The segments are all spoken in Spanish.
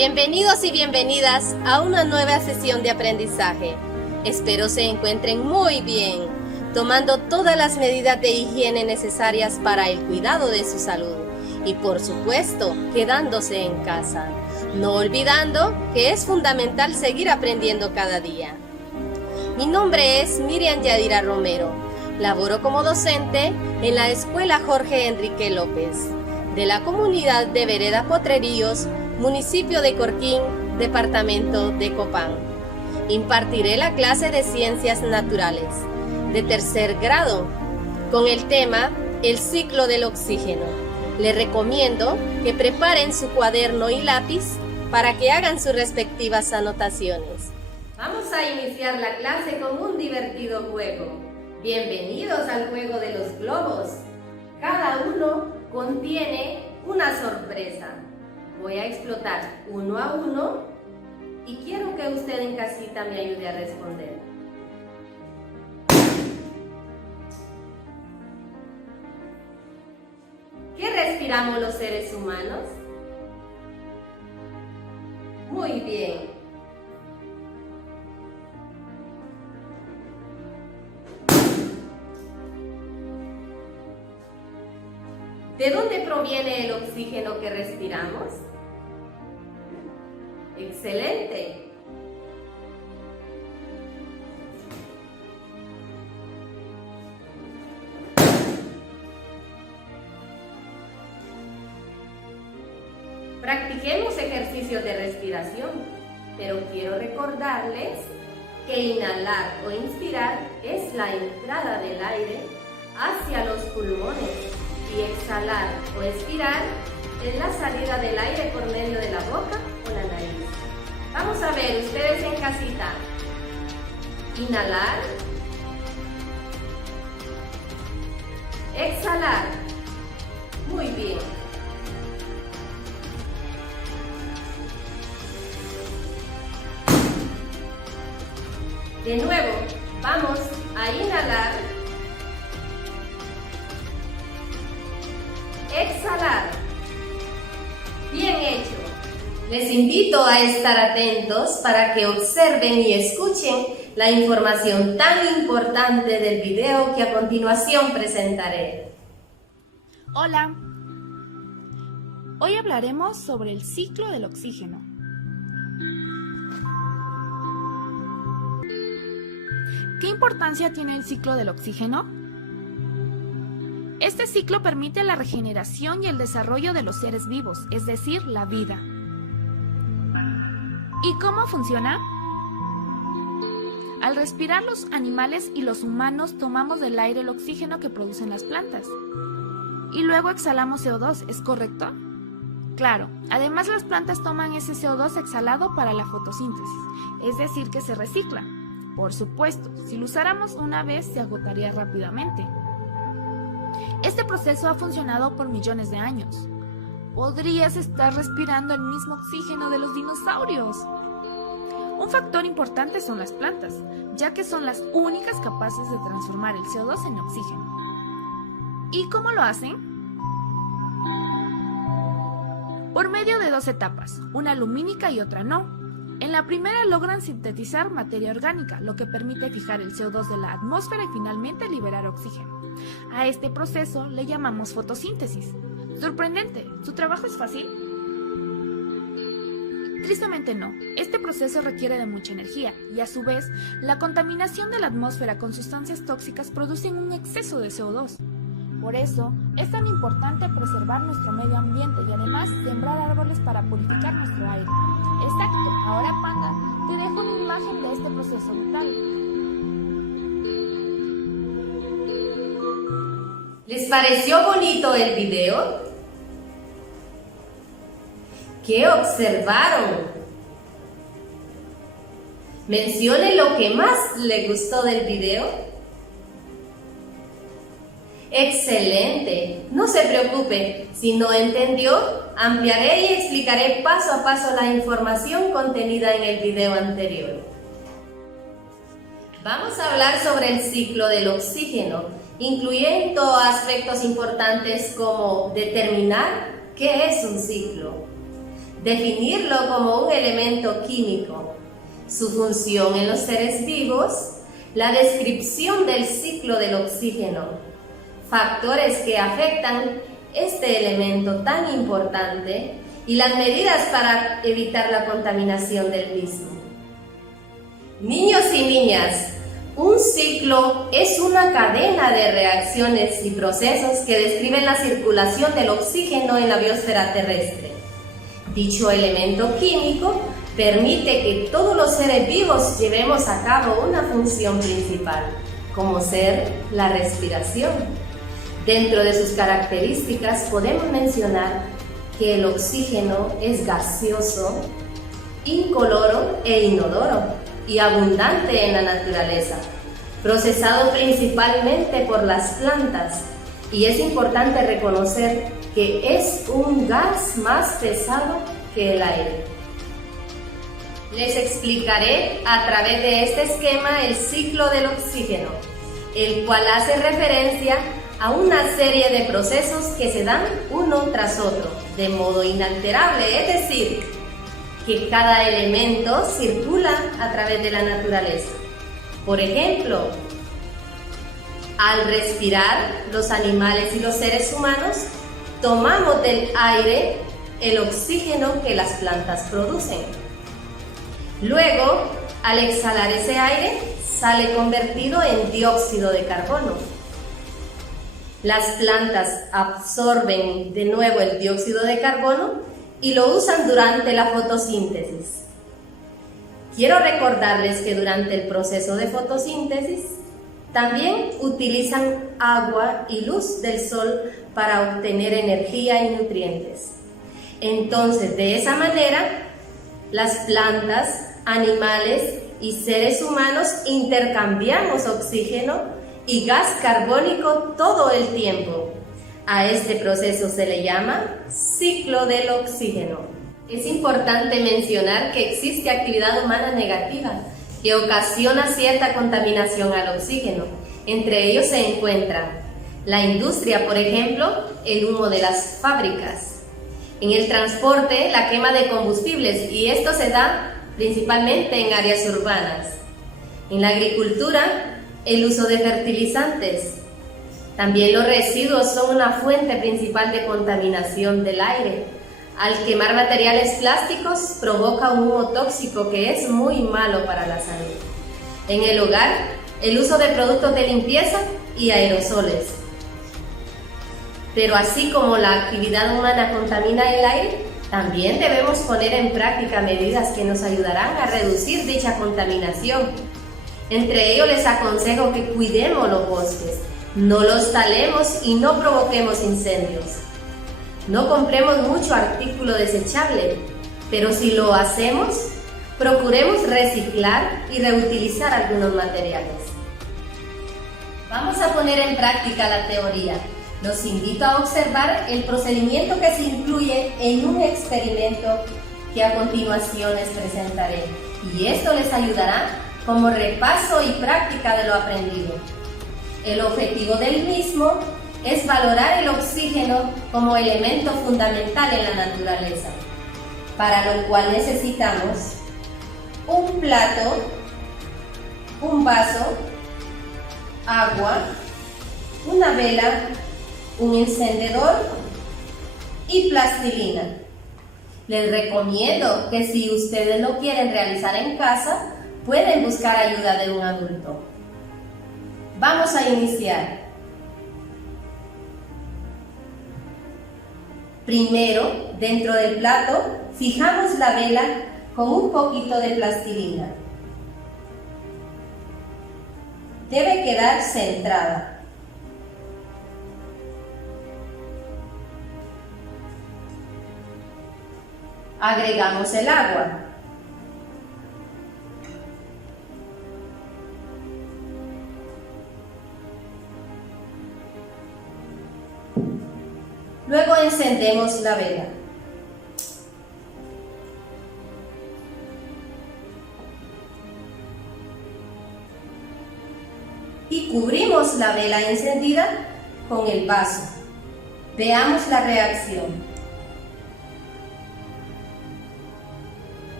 Bienvenidos y bienvenidas a una nueva sesión de aprendizaje. Espero se encuentren muy bien, tomando todas las medidas de higiene necesarias para el cuidado de su salud y, por supuesto, quedándose en casa, no olvidando que es fundamental seguir aprendiendo cada día. Mi nombre es Miriam Yadira Romero. Laboro como docente en la Escuela Jorge Enrique López, de la comunidad de Vereda Potreríos, municipio de Corquín, departamento de Copán. Impartiré la clase de Ciencias Naturales, de tercer grado, con el tema El ciclo del oxígeno. Les recomiendo que preparen su cuaderno y lápiz para que hagan sus respectivas anotaciones. Vamos a iniciar la clase con un divertido juego. Bienvenidos al juego de los globos. Cada uno contiene una sorpresa. Voy a explotar uno a uno y quiero que usted en casita me ayude a responder. ¿Qué respiramos los seres humanos? Muy bien. ¿De dónde proviene el oxígeno que respiramos? ¡Excelente! Practiquemos ejercicios de respiración, pero quiero recordarles que inhalar o inspirar es la entrada del aire hacia los pulmones y exhalar o expirar es la salida del aire por medio de la boca o la nariz. Vamos a ver, ustedes en casita. Inhalar. Exhalar. Muy bien. De nuevo, vamos a inhalar. Exhalar. Bien hecho. Les invito a estar atentos para que observen y escuchen la información tan importante del video que a continuación presentaré. Hola. Hoy hablaremos sobre el ciclo del oxígeno. ¿Qué importancia tiene el ciclo del oxígeno? Este ciclo permite la regeneración y el desarrollo de los seres vivos, es decir, la vida. ¿Y cómo funciona? Al respirar los animales y los humanos tomamos del aire el oxígeno que producen las plantas. Y luego exhalamos CO2, ¿es correcto? Claro, además las plantas toman ese CO2 exhalado para la fotosíntesis, es decir, que se recicla. Por supuesto, si lo usáramos una vez se agotaría rápidamente. Este proceso ha funcionado por millones de años. Podrías estar respirando el mismo oxígeno de los dinosaurios. Un factor importante son las plantas, ya que son las únicas capaces de transformar el CO2 en oxígeno. ¿Y cómo lo hacen? Por medio de dos etapas, una lumínica y otra no. En la primera logran sintetizar materia orgánica, lo que permite fijar el CO2 de la atmósfera y finalmente liberar oxígeno. A este proceso le llamamos fotosíntesis. Sorprendente, ¿su trabajo es fácil? Tristemente no, este proceso requiere de mucha energía y a su vez, la contaminación de la atmósfera con sustancias tóxicas producen un exceso de CO2. Por eso, es tan importante preservar nuestro medio ambiente y además sembrar árboles para purificar nuestro aire. Exacto, ahora Panda, te dejo una imagen de este proceso vital. ¿Les pareció bonito el video? ¿Qué observaron? Mencione lo que más le gustó del video. ¡Excelente! No se preocupe, si no entendió, ampliaré y explicaré paso a paso la información contenida en el video anterior. Vamos a hablar sobre el ciclo del oxígeno, incluyendo aspectos importantes como determinar qué es un ciclo, definirlo como un elemento químico, su función en los seres vivos, la descripción del ciclo del oxígeno, factores que afectan este elemento tan importante y las medidas para evitar la contaminación del mismo. Niños y niñas, un ciclo es una cadena de reacciones y procesos que describen la circulación del oxígeno en la biosfera terrestre. Dicho elemento químico permite que todos los seres vivos llevemos a cabo una función principal, como ser la respiración. Dentro de sus características podemos mencionar que el oxígeno es gaseoso, incoloro e inodoro y abundante en la naturaleza, procesado principalmente por las plantas, y es importante reconocer que es un gas más pesado que el aire. Les explicaré a través de este esquema el ciclo del oxígeno, el cual hace referencia a una serie de procesos que se dan uno tras otro, de modo inalterable, es decir, que cada elemento circula a través de la naturaleza. Por ejemplo, al respirar, los animales y los seres humanos tomamos del aire el oxígeno que las plantas producen. Luego, al exhalar ese aire, sale convertido en dióxido de carbono. Las plantas absorben de nuevo el dióxido de carbono y lo usan durante la fotosíntesis. Quiero recordarles que durante el proceso de fotosíntesis también utilizan agua y luz del sol para obtener energía y nutrientes. Entonces, de esa manera, las plantas, animales y seres humanos intercambiamos oxígeno y gas carbónico todo el tiempo. A este proceso se le llama ciclo del oxígeno. Es importante mencionar que existe actividad humana negativa que ocasiona cierta contaminación al oxígeno. Entre ellos se encuentran la industria, por ejemplo, el humo de las fábricas. En el transporte, la quema de combustibles, y esto se da principalmente en áreas urbanas. En la agricultura, el uso de fertilizantes. También los residuos son una fuente principal de contaminación del aire. Al quemar materiales plásticos provoca un humo tóxico que es muy malo para la salud. En el hogar, el uso de productos de limpieza y aerosoles. Pero así como la actividad humana contamina el aire, también debemos poner en práctica medidas que nos ayudarán a reducir dicha contaminación. Entre ellos les aconsejo que cuidemos los bosques, no los talemos y no provoquemos incendios. No compremos mucho artículo desechable, pero si lo hacemos, procuremos reciclar y reutilizar algunos materiales. Vamos a poner en práctica la teoría. Los invito a observar el procedimiento que se incluye en un experimento que a continuación les presentaré, y esto les ayudará como repaso y práctica de lo aprendido. El objetivo del mismo es valorar el oxígeno como elemento fundamental en la naturaleza, para lo cual necesitamos un plato, un vaso, agua, una vela, un encendedor y plastilina. Les recomiendo que si ustedes lo quieren realizar en casa, pueden buscar ayuda de un adulto. Vamos a iniciar. Primero, dentro del plato, fijamos la vela con un poquito de plastilina. Debe quedar centrada. Agregamos el agua. Luego encendemos la vela. Y cubrimos la vela encendida con el vaso. Veamos la reacción.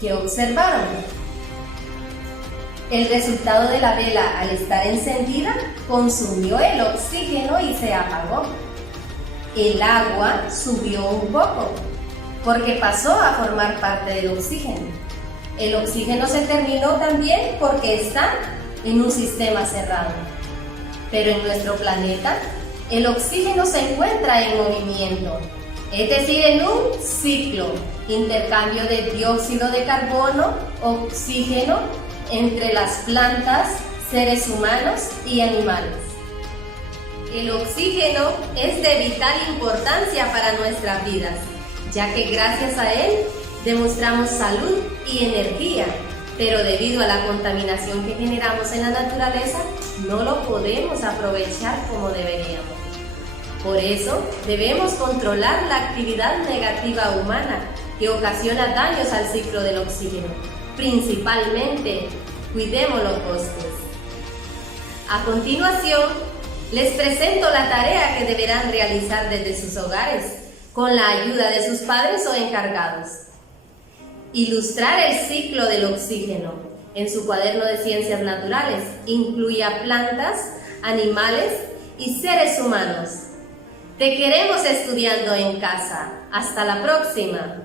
¿Qué observaron? El resultado de la vela al estar encendida consumió el oxígeno y se apagó. El agua subió un poco porque pasó a formar parte del oxígeno. El oxígeno se terminó también porque está en un sistema cerrado. Pero en nuestro planeta, el oxígeno se encuentra en movimiento, es decir, en un ciclo, intercambio de dióxido de carbono, oxígeno, entre las plantas, seres humanos y animales. El oxígeno es de vital importancia para nuestras vidas, ya que gracias a él demostramos salud y energía, pero debido a la contaminación que generamos en la naturaleza, no lo podemos aprovechar como deberíamos. Por eso, debemos controlar la actividad negativa humana que ocasiona daños al ciclo del oxígeno. Principalmente, cuidemos los bosques. A continuación, les presento la tarea que deberán realizar desde sus hogares, con la ayuda de sus padres o encargados. Ilustrar el ciclo del oxígeno. En su cuaderno de ciencias naturales, incluya plantas, animales y seres humanos. Te queremos estudiando en casa. Hasta la próxima.